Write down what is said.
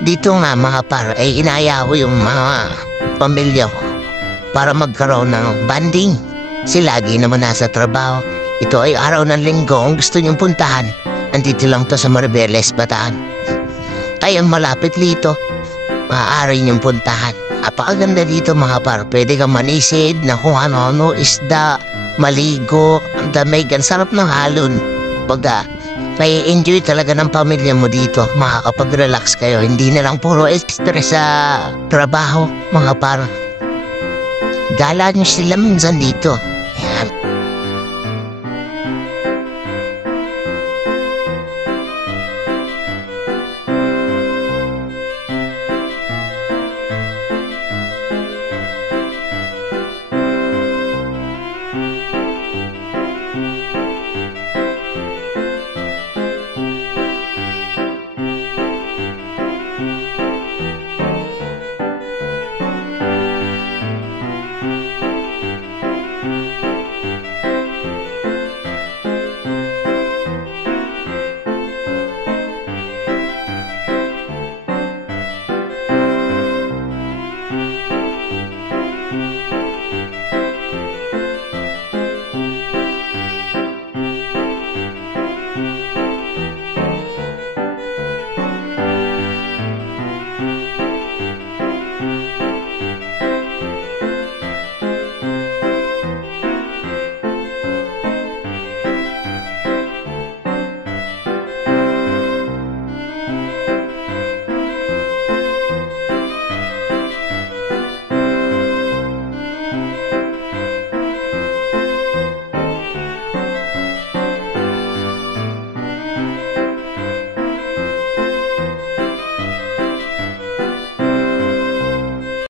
Dito nga mga par, ay inaya ko yung mga pamilya ko para magkaroon ng banding. Si lagi naman nasa trabaho. Ito ay araw ng linggo, kung gusto niyong puntahan. Andito lang to sa Maribeles, Bataan. Ay ang malapit dito, maaari niyong puntahan. Apakaganda dito mga par, pwede kang manisid na kung ano-ano, isda, maligo, ang damig, ang sarap ng halon. Baga, may enjoy talaga ng pamilya mo dito. Makakapag-relax kayo. Hindi na lang puro stress sa trabaho, mga par. Gala nyo sila minsan dito.